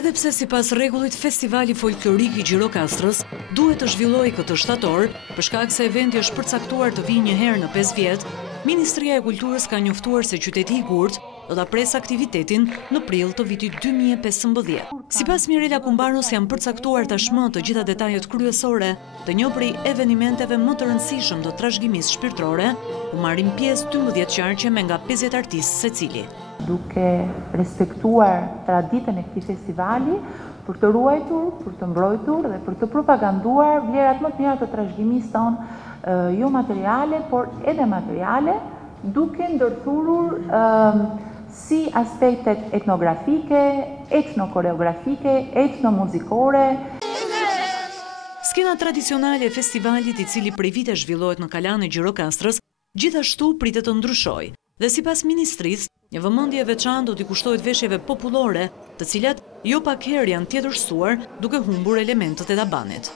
Edhe pse sipas rregullit festivali folklorik i Gjirokastrës duhet të zhvillojë këtë shtator, për shkak se eventi është përcaktuar të vijë një herë në 5 vjet, Ministria e Kulturës ka njoftuar se qyteti i Gurt do ta presë aktivitetin në prill të vitit 2015. Sipas Mirela Kumbaros janë përcaktuar tashmë të gjitha detajet kryesore të një prej evenimenteve më të rëndësishëm të trashëgimisë shpirtërore, ku marrin pjesë 12 qarqe me nga 50 artistë secili. Duke respektuar traditën e këtij festivali për të ruajtur, për të mbrojtur dhe për të propaganduar vlerat më të mira të trashëgimisë tonë, jo materiale, por edhe materiale, duke ndërthurur si aspektet etnografike, etnokoreografike, etnomuzikore. Skena tradicionale e festivalit, i cili prej vite zhvillohet në Kalan e Gjirokastrës, gjithashtu pritet të ndryshojë. Dhe sipas ministrisë, një vëmendje e veçantë do t'i kushtohet veshjeve popullore, të cilat jo pak herë janë tjetërsuar duke humbur elementët e tabanit.